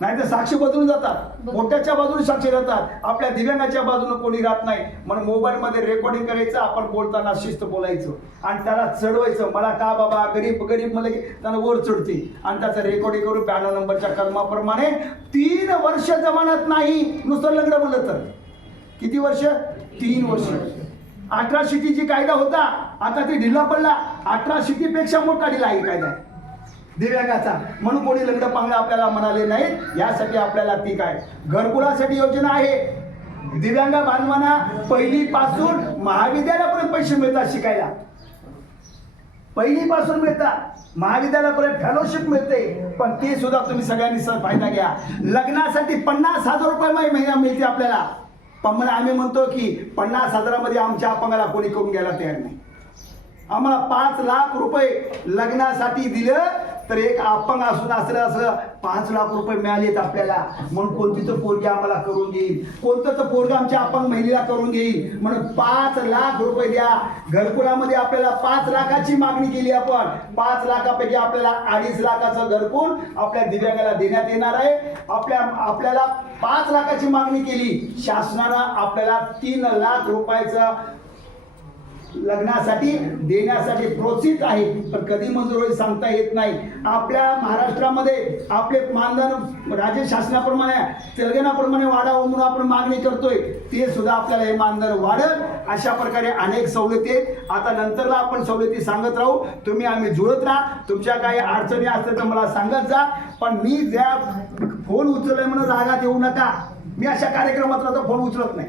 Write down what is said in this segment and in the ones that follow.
नाही तर साक्षी बदलून जातात. मोठ्याच्या बाजूने साक्षी राहतात. आपल्या दिव्यांगाच्या बाजूने कोणी राहत नाही. म्हणून मोबाईलमध्ये रेकॉर्डिंग करायचं आपण बोलताना शिस्त बोलायचं. आणि त्याला चढवायचं. मला का बाबा गरीब गरीब मला त्यानं वर चढते. आणि त्याचं रेकॉर्डिंग करून ब्याण्णव नंबरच्या कर्माप्रमाणे तीन वर्ष जमानत नाही. नुसतं लग्न म्हणलं तर. किती वर्ष? तीन वर्ष. अठरा शिटीची कायदा होता. आता ती ढिला पडला. अठरा शिटीपेक्षा मोठा ढिला आहे कायदा. आहे. दिव्यांगाचा. म्हणून कोणी लग्न पांगणं आपल्याला म्हणाले नाहीत यासाठी आपल्याला ती काय? घरकुलासाठी योजना आहे. दिव्यांग बांधवांना पहिलीपासून महाविद्यालयापर्यंत पैसे मिळतात शिकायला. पहिलीपासून मिळतात. महाविद्यालयापर्यंत फेलोशिप मिळते. पण ते सुद्धा तुम्ही सगळ्यांनी सर फायदा घ्या. लग्नासाठी पन्नास हजार रुपये महिना मिळते आपल्याला. पण म्हणजे आम्ही म्हणतो की पन्नास हजारामध्ये आमच्या अपंगाला कोणी करून घ्यायला तयार नाही. आम्हाला पाच लाख रुपये लग्नासाठी दिलं तर एक अपंग असून असलं असं पाच लाख रुपये मिळालेत आपल्याला. म्हणून कोणती तर पोरगी आम्हाला करून घेईल. कोणतं तर पोरग आमच्या अपंग महिलेला करून घेईल. म्हणून पाच लाख रुपये द्या. घरकुलामध्ये आपल्याला पाच लाखाची मागणी केली आपण. पाच लाखापैकी आपल्याला अडीच लाखाचं घरकुल आपल्या दिव्यांगाला देण्यात येणार आहे. आपल्या आपल्याला पाच लाखाची मागणी केली. शासनानं आपल्याला तीन लाख रुपयाचं लग्नासाठी देण्यासाठी प्रोत्साहित आहे पण कधी मंजूर होईल सांगता येत नाही. आपल्या महाराष्ट्रामध्ये आपले मानधन राज्य शासनाप्रमाणे तेलंगणाप्रमाणे वाढावं म्हणून आपण मागणी करतोय. ते सुद्धा आपल्याला हे मानधन वाढत अशा प्रकारे अनेक सवलती आहेत. आता नंतरला आपण सवलती सांगत राहू. तुम्ही आम्ही जुळत राहा. तुमच्या काही अडचणी असतील तर मला सांगत जा. पण मी ज्या फोन उचलले म्हणून रागात येऊ नका. मी अशा कार्यक्रमात राहतो फोन उचलत नाही.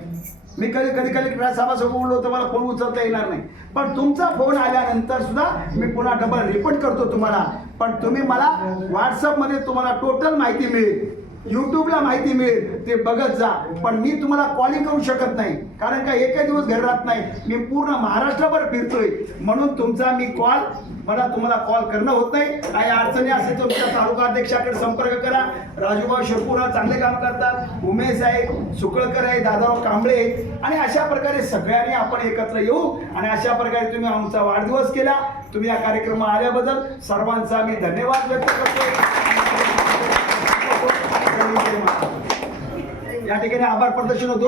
मी कधी कधी कधी साहेबासोबत बोललो तर मला फोन उचलता येणार नाही. पण तुमचा फोन आल्यानंतर सुद्धा मी पुन्हा डबल रिपोर्ट करतो तुम्हाला. पण तुम्ही मला व्हॉट्सअपमध्ये तुम्हाला टोटल माहिती मिळेल. यूट्यूबला माहिती मिळेल ते बघत जा. पण मी तुम्हाला कॉलिंग करू शकत नाही. कारण का एकही दिवस घरी राहत नाही. मी पूर्ण महाराष्ट्रभर फिरतोय. म्हणून तुमचा मी कॉल मला तुम्हाला कॉल करणं होत नाही. काही अडचणी असेल तर तुमच्या तालुका अध्यक्षाकडे संपर्क करा. राजूभाऊ शिरपूरा चांगले काम करतात. उमेश आहे सुकळकर आहे दादाराव कांबळे आहेत. आणि अशा प्रकारे सगळ्यांनी आपण एकत्र येऊ. आणि अशा प्रकारे तुम्ही आमचा वाढदिवस केला. तुम्ही या कार्यक्रमात आल्याबद्दल सर्वांचा मी धन्यवाद व्यक्त करतो या ठिकाणी आभार प्रदर्शन होतो